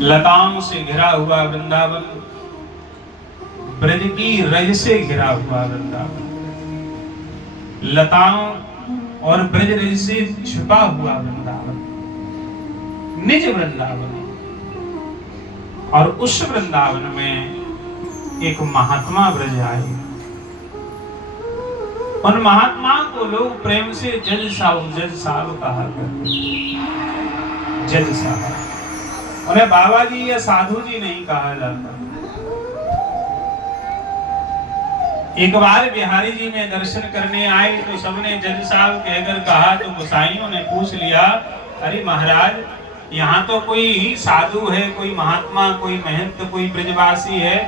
लताओं से घिरा हुआ वृंदावन, ब्रज की रज से घिरा हुआ वृंदावन, लताओं और ब्रज रज से छुपा हुआ वृंदावन, निज वृंदावन। और उस वृंदावन में एक महात्मा ब्रज आए। उन महात्मा को लोग प्रेम से जज साहब कहा करते। जज साहब, उन्हें बाबा जी या साधु जी नहीं कहा जाता। एक बार बिहारी जी में दर्शन करने आए तो सबने जज साहब कहकर कहा, तो गोसाइयों ने पूछ लिया, अरे महाराज, यहाँ तो कोई साधु है, कोई महात्मा, कोई महंत, कोई ब्रजवासी है,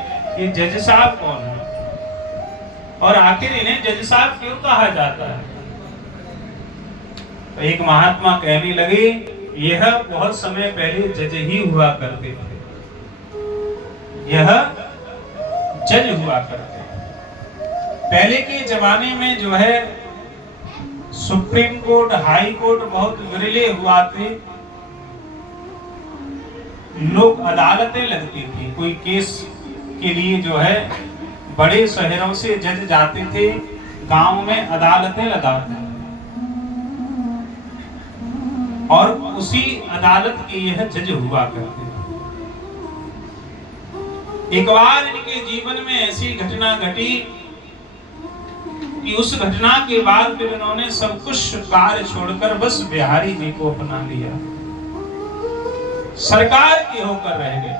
ये जज साहब कौन है? और आखिर इन्हें जज साहब क्यों कहा जाता है? तो एक महात्मा कहने लगे, यह बहुत समय पहले जज ही हुआ करते थे। यह जज हुआ करते। पहले के जमाने में जो है सुप्रीम कोर्ट, हाई कोर्ट बहुत विरले हुआ थे। लोग अदालतें लगती थी। कोई केस के लिए जो है बड़े शहरों से जज जाते थे, गांव में अदालतें लगाते और उसी अदालत के यह जज हुआ करते। एक बार इनके जीवन में ऐसी घटना घटी कि उस घटना के बाद फिर इन्होंने सब कुछ कार्य छोड़कर बस बिहारी जी को अपना लिया, सरकार के होकर रह गए।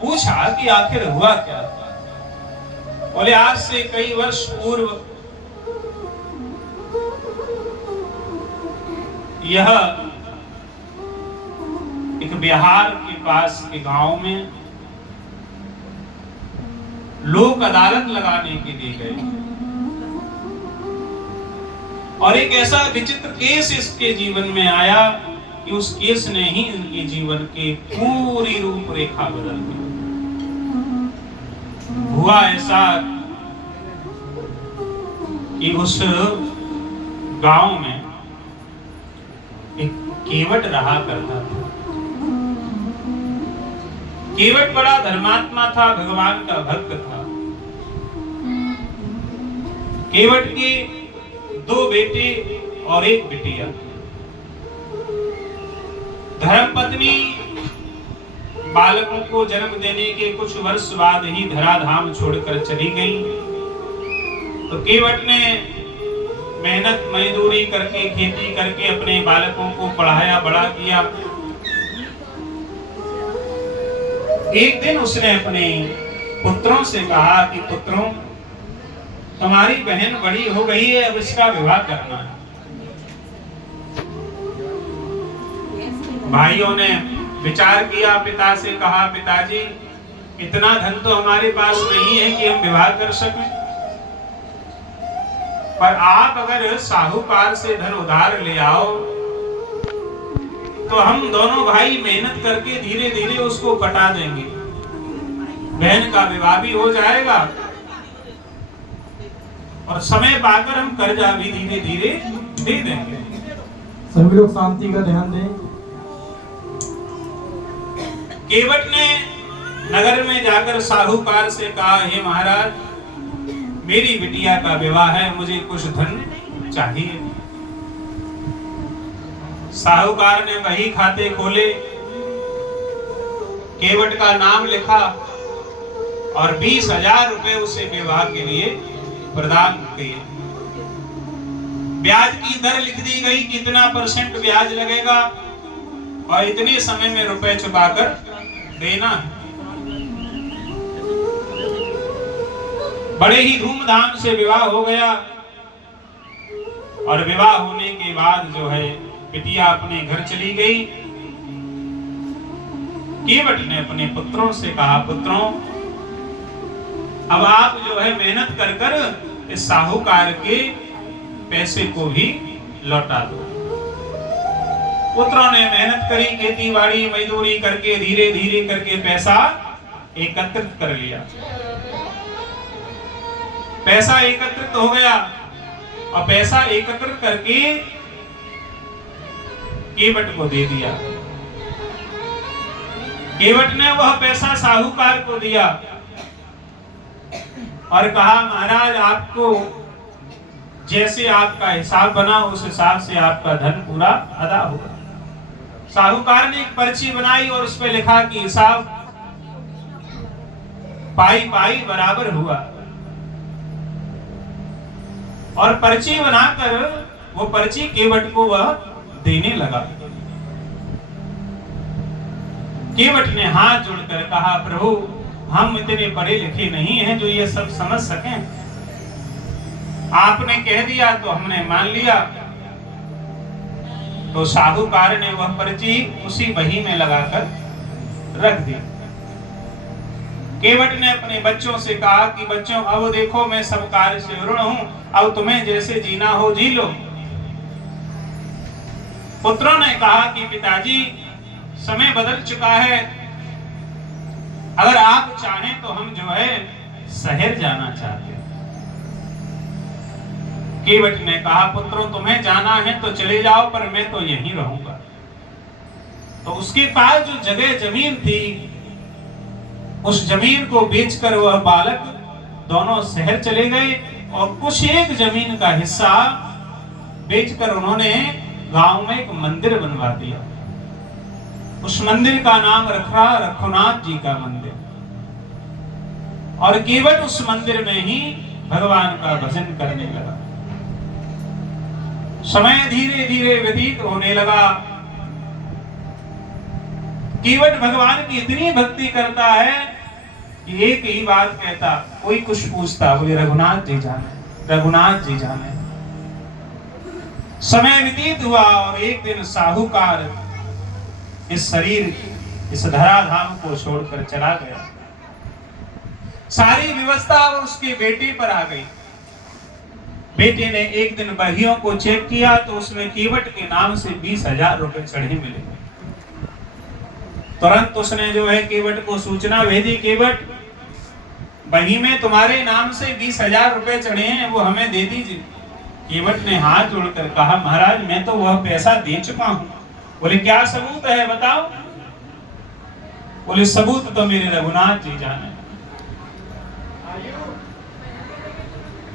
पूछा कि आखिर हुआ क्या? बोले, आज से कई वर्ष पूर्व यह एक बिहार के पास के गांव में लोक अदालत लगाने के लिए गए और एक ऐसा विचित्र केस इसके जीवन में आया कि उस केस ने ही इनके जीवन के पूरी रूपरेखा बदल दी। हुआ ऐसा कि उस गांव में एक केवट रहा करता था। केवट बड़ा धर्मात्मा था, भगवान का भक्त था। केवट के 2 बेटे और 1 बिटिया। धर्मपत्नी बालकों को जन्म देने के कुछ वर्ष बाद ही धराधाम छोड़कर चली गई। तो केवट ने मेहनत मजदूरी करके, खेती करके अपने बालकों को पढ़ाया, बड़ा किया। एक दिन उसने अपने पुत्रों से कहा कि पुत्रों, तुम्हारी बहन बड़ी हो गई है, अब इसका विवाह करना है। भाइयों ने विचार किया, पिता से कहा, पिताजी, इतना धन तो हमारे पास नहीं है कि हम विवाह कर सकें, पर आप अगर साहूकार से धन उधार ले आओ तो हम दोनों भाई मेहनत करके धीरे धीरे उसको पटा देंगे, बहन का विवाह भी हो जाएगा और समय पाकर हम कर्जा भी धीरे धीरे दे देंगे। सभी लोग शांति का ध्यान दें। केवट ने नगर में जाकर साहूकार से कहा, हे महाराज, मेरी बिटिया का विवाह है, मुझे कुछ धन चाहिए। साहूकार ने वही खाते खोले, केवट का नाम लिखा और 20,000 रुपए उसे विवाह के लिए प्रदान किए। ब्याज की दर लिख दी गई, कितना % ब्याज लगेगा और इतने समय में रुपए चुकाकर देना। बड़े ही धूमधाम से विवाह हो गया और विवाह होने के बाद जो है बिटिया अपने घर चली गई। केवट ने अपने पुत्रों से कहा, पुत्रों, अब आप जो है मेहनत कर कर इस साहूकार के पैसे को भी लौटा दो। पुत्रों ने मेहनत करी, खेती बाड़ी मजदूरी करके धीरे धीरे करके पैसा एकत्रित कर लिया। पैसा एकत्रित हो गया और पैसा एकत्रित करके केवट को दे दिया। केवट ने वह पैसा साहूकार को दिया और कहा महाराज आपको जैसे आपका हिसाब बना उस हिसाब से आपका धन पूरा अदा होगा। साहूकार ने एक पर्ची बनाई और उस पर लिखा कि हिसाब पाई पाई बराबर हुआ। और पर्ची बनाकर वो पर्ची केवट को वह देने लगा। केवट ने हाथ जोड़कर कहा प्रभु हम इतने पढ़े लिखे नहीं हैं जो ये सब समझ सकें। आपने कह दिया तो हमने मान लिया। तो साहूकार ने वह पर्ची उसी बही में लगाकर रख दी। केवट ने अपने बच्चों से कहा कि बच्चों अब देखो मैं सब कार्य से ऋण हूं, अब तुम्हें जैसे जीना हो जी लो। पुत्रों ने कहा कि पिताजी समय बदल चुका है, अगर आप चाहें तो हम जो है शहर जाना चाहते हैं। केवट ने कहा पुत्रों तुम्हें जाना है तो चले जाओ, पर मैं तो यहीं रहूंगा। तो उसके पास जो जगह जमीन थी उस जमीन को बेचकर वह बालक दोनों शहर चले गए और कुछ एक जमीन का हिस्सा बेचकर उन्होंने गांव में एक मंदिर बनवा दिया। उस मंदिर का नाम रखा रघुनाथ जी का मंदिर। और केवट उस मंदिर में ही भगवान का भजन करने लगा। समय धीरे धीरे व्यतीत होने लगा। केवट भगवान की इतनी भक्ति करता है कि एक ही बात कहता, कोई कुछ पूछता बोले रघुनाथ जी जाने, रघुनाथ जी जाने। समय व्यतीत हुआ और एक दिन साहूकार इस शरीर इस धराधाम को छोड़कर चला गया। सारी व्यवस्था उसके बेटे पर आ गई। बेटे ने एक दिन बहियों को चेक किया तो उसमें केवट के नाम से 20,000 रुपए चढ़े मिले। तुरंत उसने जो है केवट को सूचना भेजी, केवट बही में तुम्हारे नाम से 20,000 रुपए चढ़े हैं, वो हमें दे दीजिए। केवट ने हाथ जोड़कर कहा महाराज मैं तो वह पैसा दे चुका हूं। बोले क्या सबूत है बताओ। बोले सबूत तो मेरे रघुनाथ जी जाने।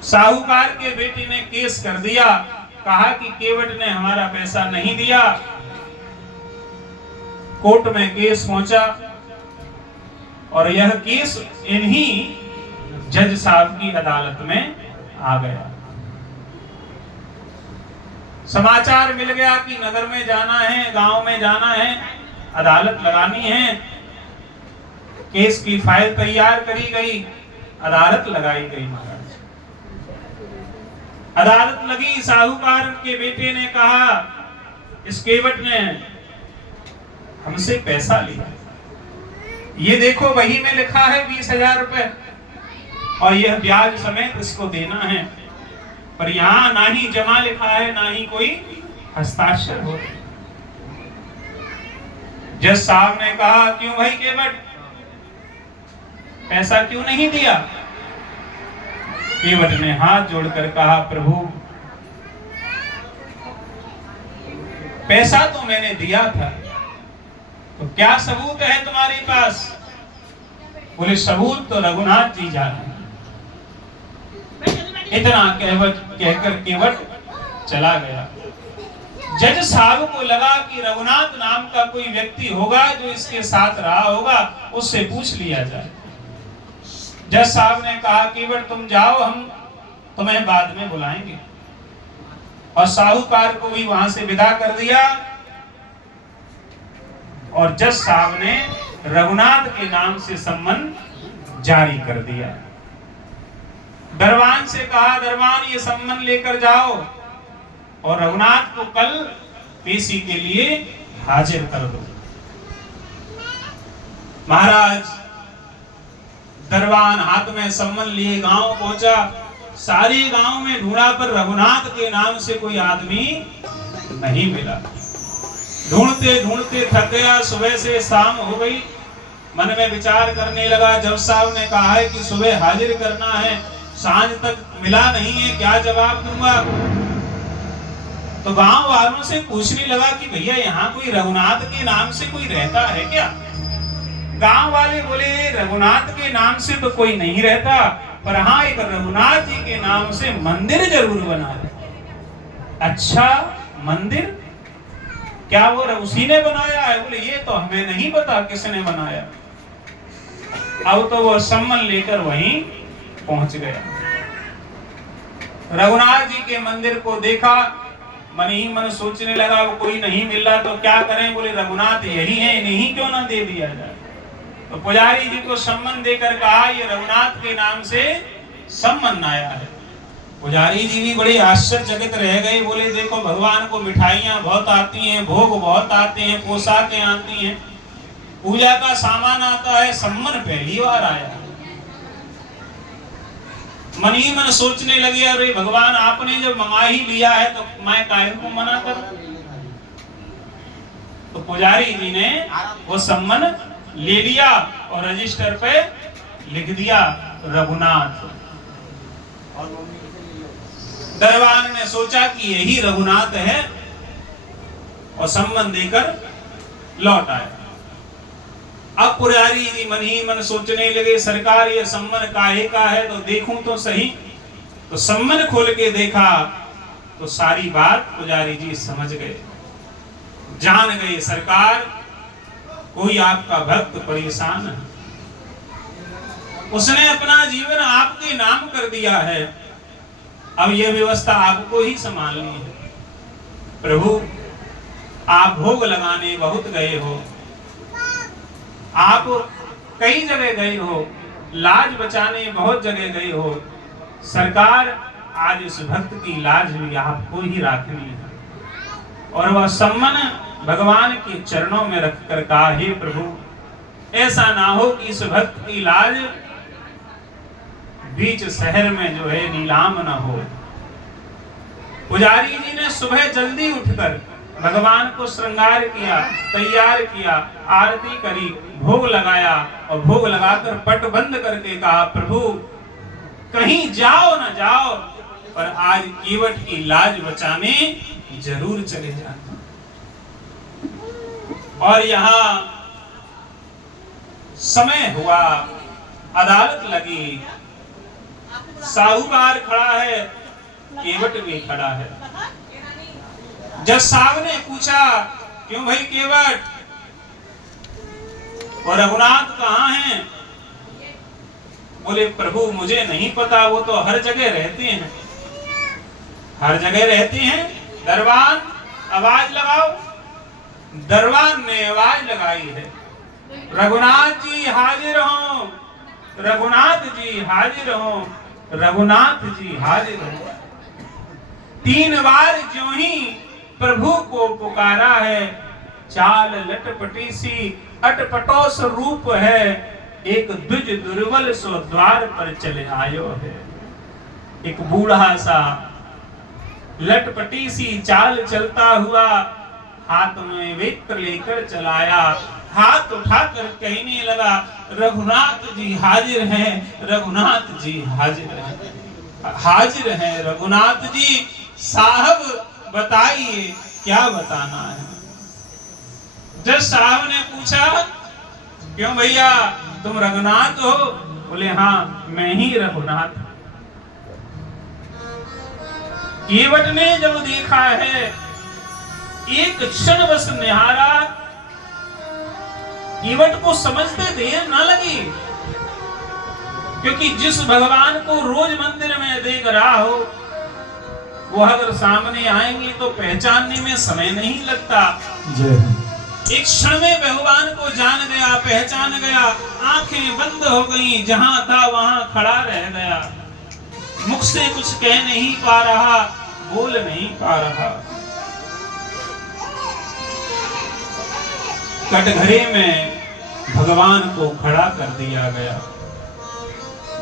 साहूकार के बेटे ने केस कर दिया, कहा कि केवट ने हमारा पैसा नहीं दिया। कोर्ट में केस पहुंचा और यह केस इन्हीं जज साहब की अदालत में आ गया। समाचार मिल गया कि नगर में जाना है, गांव में जाना है, अदालत लगानी है। केस की फाइल तैयार करी गई, अदालत लगाई गई। महाराज अदालत लगी। साहूकार के बेटे ने कहा इस केवट ने हमसे पैसा लिया, ये देखो वही में लिखा है 20,000 रुपए और यह ब्याज समेत इसको देना है, पर यहाँ ना ही जमा लिखा है ना ही कोई हस्ताक्षर हो। जज साहब ने कहा क्यों भाई केवट पैसा क्यों नहीं दिया। केवट ने हाथ जोड़कर कहा प्रभु पैसा तो मैंने दिया था, तो क्या सबूत है तुम्हारे पास। बोले सबूत तो रघुनाथ जी जाने। इतना कहकर केवट चला गया। जज साहब को लगा कि रघुनाथ नाम का कोई व्यक्ति होगा जो इसके साथ रहा होगा, उससे पूछ लिया जाए। जज साहब ने कहा केवट तुम जाओ, हम तुम्हें बाद में बुलाएंगे। और साहूकार को भी वहां से विदा कर दिया और जज साहब ने रघुनाथ के नाम से सम्मन जारी कर दिया। दरबान से कहा दरबान ये सम्मन लेकर जाओ और रघुनाथ को कल पेशी के लिए हाजिर कर दो। महाराज दरबान हाथ में सम्मन लिए गांव पहुंचा। सारे गांव में ढूंढा पर रघुनाथ के नाम से कोई आदमी नहीं मिला। ढूंढते ढूंढते थक गया। सुबह से शाम हो गई। मन में विचार करने लगा, जज साहब ने कहा है कि सुबह हाजिर करना है, सांझ तक मिला नहीं है, क्या जवाब दूंगा। तो गांव वालों से पूछने लगा कि भैया यहाँ कोई रघुनाथ के नाम से कोई रहता है क्या। गांव वाले बोले रघुनाथ के नाम से तो कोई नहीं रहता, पर हाँ एक रघुनाथ जी के नाम से मंदिर जरूर बना है। अच्छा मंदिर क्या वो उसी ने बनाया है? बोले ये तो हमें नहीं पता किसने बनाया। अब तो वो सम्मन लेकर वहीं पहुंच गया। रघुनाथ जी के मंदिर को देखा, मन ही मन सोचने लगा वो कोई नहीं मिल रहा तो क्या करें। बोले रघुनाथ यही है, इन्हीं क्यों ना दे दिया जाए। तो पुजारी जी को सम्मन देकर कहा ये रघुनाथ के नाम से सम्मन आया है। पुजारी जी भी बड़े आश्चर्यचकित रह गए। बोले देखो भगवान को मिठाइयां बहुत आती हैं, भोग बहुत आते हैं, पोशाकें आती हैं, पूजा का सामान आता है, सम्मन पहली बार आया। मन ही मन सोचने लगे अरे भगवान आपने जब मंगा ही लिया है तो मैं काहे को मना करूं। तो पुजारी जी ने वो सम्मन ले लिया और रजिस्टर पे लिख दिया रघुनाथ। दरबार ने सोचा कि यही रघुनाथ है और सम्मन देकर लौट आए। अब पुजारी जी मन ही मन सोचने लगे सरकार ये सम्मन काहे का है तो देखूं तो सही। तो सम्मन खोल के देखा तो सारी बात पुजारी जी समझ गए, जान गए सरकार कोई आपका भक्त परेशान है, उसने अपना जीवन आपके नाम कर दिया है, अब यह व्यवस्था आपको ही संभालनी है। प्रभु आप भोग लगाने बहुत गए हो, आप कई जगह गए हो, लाज बचाने बहुत जगह गए हो, सरकार आज इस भक्त की लाज भी आपको ही रखनी है। और वह सम्मन भगवान के चरणों में रखकर कहा हे प्रभु ऐसा ना हो कि इस भक्त की लाज बीच शहर में जो है नीलाम ना हो। पुजारी जी ने सुबह जल्दी उठकर भगवान को श्रृंगार किया, तैयार किया, आरती करी, भोग लगाया और भोग लगाकर पट बंद करके कहा प्रभु कहीं जाओ ना जाओ पर आज केवट की लाज बचाने जरूर चले जाना। और यहाँ समय हुआ, अदालत लगी, साहूकार खड़ा है, केवट भी खड़ा है। जज साहब ने पूछा क्यों भाई केवट और रघुनाथ कहाँ हैं? बोले प्रभु मुझे नहीं पता, वो तो हर जगह रहते हैं, हर जगह रहते हैं। दरबान आवाज लगाओ। दरबान ने आवाज लगाई है रघुनाथ जी हाजिर हो, रघुनाथ जी हाजिर हो, रघुनाथ जी हाजिर हो। 3 बार ज्यों ही प्रभु को पुकारा है, चाल लटपटी सी अटपटोस रूप है, एक द्विज दुर्बल सो द्वार पर चले आयो है। एक बूढ़ा सा लटपटी सी चाल चलता हुआ हाथ में वेत्र लेकर चलाया, हाथ उठाकर कहने लगा रघुनाथ जी हाजिर हैं, रघुनाथ जी हाजिर हैं, हाजिर हैं रघुनाथ जी। साहब बताइए क्या बताना है। जज साहब ने पूछा क्यों भैया तुम रघुनाथ हो? बोले हाँ मैं ही रघुनाथ। केवट ने जब देखा है एक क्षण बस निहारा, केवट को समझते देर न लगी, क्योंकि जिस भगवान को रोज मंदिर में देख रहा हो वो अगर सामने आएंगे तो पहचानने में समय नहीं लगता। एक क्षण में भगवान को जान गया, पहचान गया, आंखें बंद हो गई, जहां था वहां खड़ा रह गया, मुख से कुछ कह नहीं पा रहा, बोल नहीं पा रहा। कटघरे में भगवान को खड़ा कर दिया गया।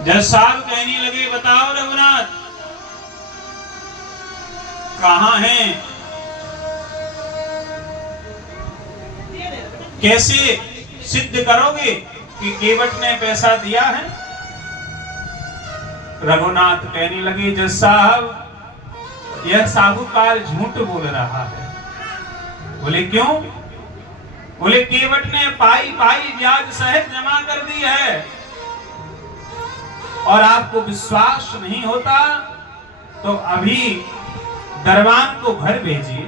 जज साहब कहने लगे बताओ रघुनाथ कहां हैं? कैसे सिद्ध करोगे कि केवट ने पैसा दिया है? रघुनाथ कहने लगे जज साहब यह साहूकार झूठ बोल रहा है। बोले क्यों? बोले केवट ने पाई पाई ब्याज सहित जमा कर दी है और आपको विश्वास नहीं होता तो अभी दरबान को घर भेजिए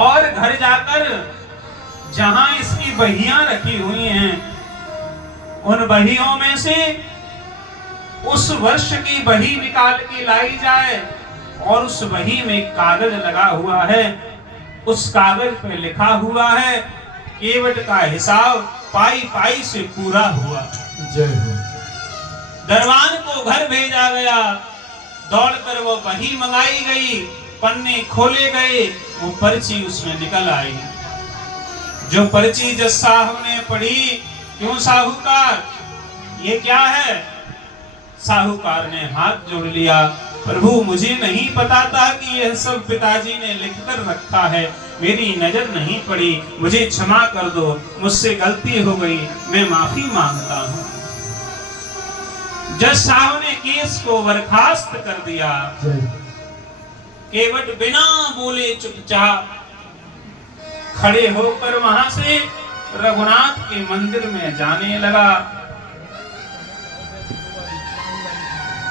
और घर जाकर जहां इसकी बहियां रखी हुई हैं उन बहियों में से उस वर्ष की बही निकाल के लाई जाए और उस बही में कागज लगा हुआ है, उस कागज पे लिखा हुआ है केवट का हिसाब पाई पाई से पूरा हुआ। जय हो। दरबान को घर भेजा गया, दौड़कर वो बही मंगाई गई, पन्ने खोले गए, वो पर्ची उसमें निकल आई। जो पर्ची जज साहब ने पढ़ी, क्यों साहूकार ये क्या है? साहूकार ने हाथ जोड़ लिया, प्रभु मुझे नहीं पता था कि यह सब पिताजी ने लिखकर रखा है, मेरी नजर नहीं पड़ी, मुझे क्षमा कर दो, मुझसे गलती हो गई, मैं माफी मांगता हूँ। जज साहब ने केस को बर्खास्त कर दिया। केवट बिना बोले चुपचाप खड़े होकर वहां से रघुनाथ के मंदिर में जाने लगा।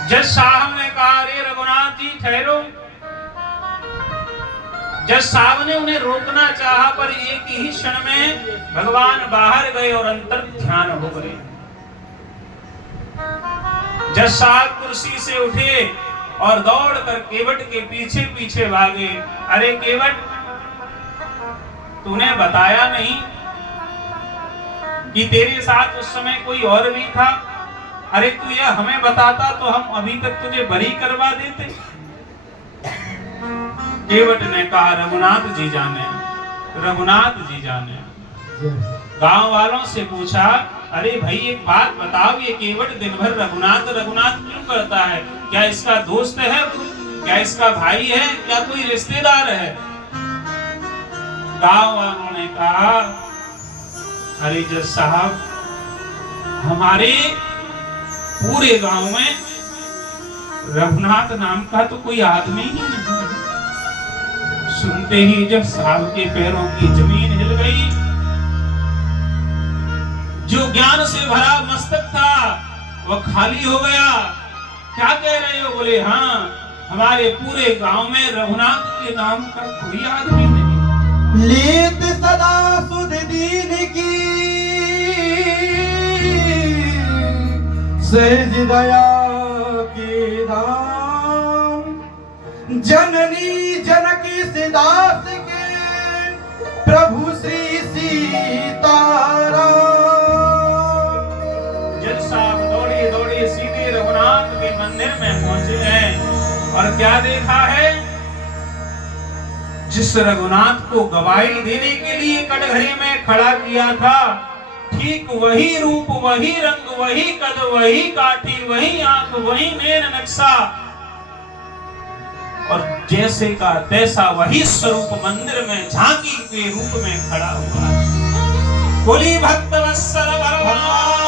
जज साहब ने कहा, अरे रघुनाथ जी ठहरो। जज साहब ने उन्हें रोकना चाहा पर एक ही क्षण में भगवान बाहर गए और अंतर ध्यान हो गए। जज साहब कुर्सी से उठे और दौड़कर केवट के पीछे पीछे भागे। अरे केवट, तूने बताया नहीं कि तेरे साथ उस समय कोई और भी था? अरे तू यह हमें बताता तो हम अभी तक तुझे बरी करवा देते। केवट ने कहा, रघुनाथ जी जाने, रघुनाथ जी जाने। गांव वालों से पूछा, अरे भाई एक बात बताओ, ये केवट दिन भर रघुनाथ रघुनाथ क्यों करता है? क्या इसका दोस्त है? क्या इसका भाई है? क्या कोई रिश्तेदार है? गांव वालों ने कहा, अरे जज साहब, हमारे पूरे गांव में रघुनाथ नाम का तो कोई आदमी ही नहीं। सुनते ही जब साहब के पैरों की जमीन हिल गई, जो ज्ञान से भरा मस्तक था वह खाली हो गया। क्या कह रहे हो? बोले हाँ, हमारे पूरे गांव में रघुनाथ के नाम का कोई आदमी नहीं। लीत सदा सुध दीन की सहज दया के धाम, जननी जनकी सिदास के प्रभु श्री सीताराम। जज साहब दौड़े दौड़े सीधे रघुनाथ के मंदिर में पहुंचे हैं और क्या देखा है? जिस रघुनाथ को गवाही देने के लिए कटघरे में खड़ा किया था, ठीक वही रूप, वही रंग, वही कद, वही काठी, वही आंख, वही नैन नक्शा और जैसे का तैसा वही स्वरूप मंदिर में झांकी के रूप में खड़ा हुआ। बोली भक्त वत्सल भगवान